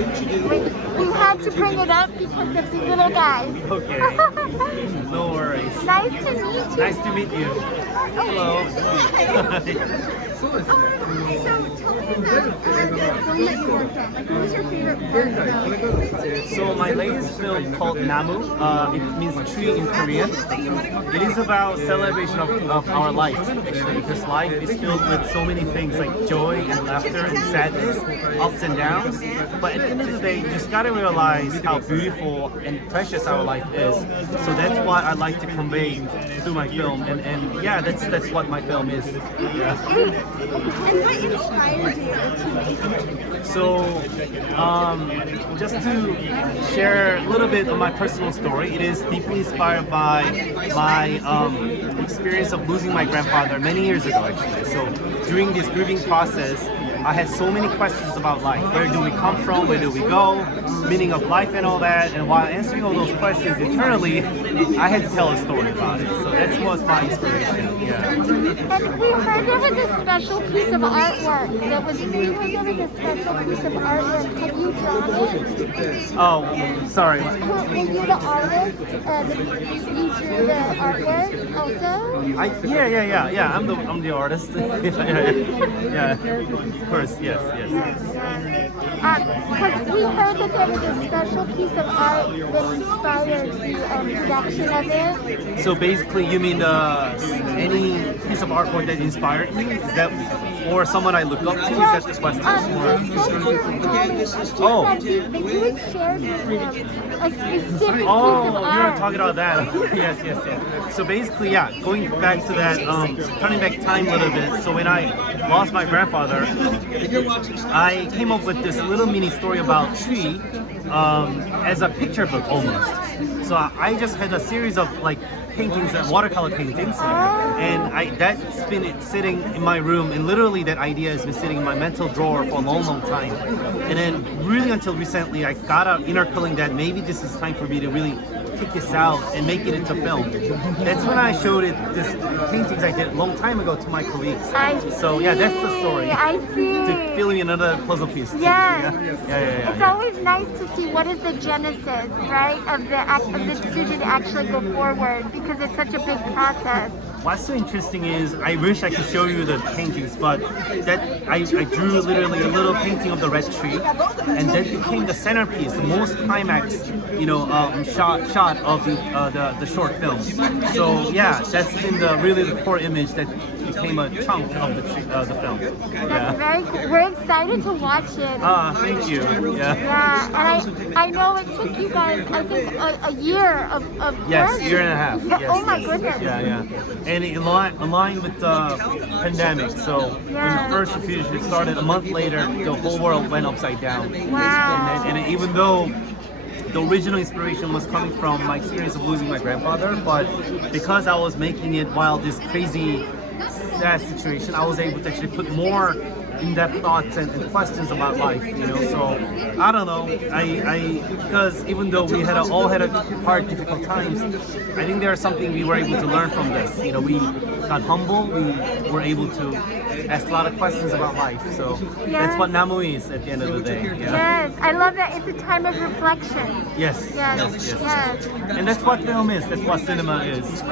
we had to bring it up because of the little guys. Okay. No worries. Nice to meet you. Nice to meet you. Hello. So tell me about the film that you worked on. Like, what was your favorite part about it? So my latest film called Namu, it means tree in Korean. It is about celebration of our life, actually, because life is filled with so many things like joy and laughter and sadness, ups and downs. But at the end of the day, you just gotta realize how beautiful and precious our life is. So that's what I like to convey through my film, and yeah, that's what my film is. Yeah. And what inspired you to make it? So, just to share a little bit of my personal story, it is deeply inspired by my experience of losing my grandfather many years ago, actually. So, during this grieving process, I had so many questions about life. Where do we come from? Where do we go? Meaning of life and all that. And while answering all those questions internally, I had to tell a story about it. So that was my inspiration. Yeah. And we heard there was a special piece of artwork. We heard there was a special piece of artwork. Have you drawn it? Oh, sorry. Were you the artist? You drew the artwork also? Yeah. I'm the artist. Yeah. Of course, yes. Because we heard that there was a special piece of art that inspired the production of it. So basically, you mean any piece of artwork that inspired me? Is that, or someone I look up to? Is that the question? Oh. That you had shared with him a specific piece of art. You're talking about that. Yes. So basically, yeah, going back to that, turning back time a little bit. So when I lost my grandfather, I came up with this little mini story about tree as a picture book almost. So I just had a series of like paintings, watercolor paintings, and that's been sitting in my room, and literally that idea has been sitting in my mental drawer for a long time. And then really until recently, I got an inner feeling that maybe this is time for me to really take this out and make it into film. That's when I showed it, this paintings I did a long time ago to my colleagues. So yeah, that's the story. I see. To fill in another puzzle piece. Yeah. It's Yeah. always nice to see what is the genesis, right, of the decision to actually go forward, because it's such a big process. What's so interesting is I wish I could show you the paintings, but that I drew literally a little painting of the red tree, and that became the centerpiece, the most climax, shot of the short film. So yeah, that's been really the core image that became a chunk of the film. Yeah. That's very cool. We're excited to watch it. Thank you. Yeah. Yeah, and I know it took you guys, I think, a year of Yes, year and a half. Yes, oh my goodness. Yeah. And it aligned with the pandemic. So when the first refusion started, a month later, the whole world went upside down. Wow. And even though the original inspiration was coming from my experience of losing my grandfather, but because I was making it while this crazy, sad situation, I was able to actually put more in-depth thoughts and questions about life, so I don't know, because even though we all had a hard, difficult times, I think there's something we were able to learn from this. We got humble, we were able to ask a lot of questions about life, so that's what Namu is at the end of the day. Yes, I love that. It's a time of reflection. Yes. And that's what film is, that's what cinema is.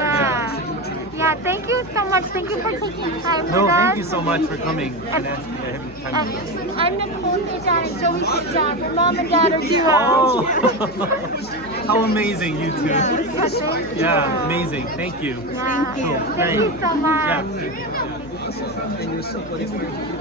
Yeah, thank you so much. Thank you for taking time with us. No, thank you so much for coming and asking me every time. I'm Nicole Sejan and Joey Sejan. We're mom and dad are duo. Oh, how amazing, you two. Yeah, amazing. Thank you. Thank you. Cool. Thank you so much. Yeah.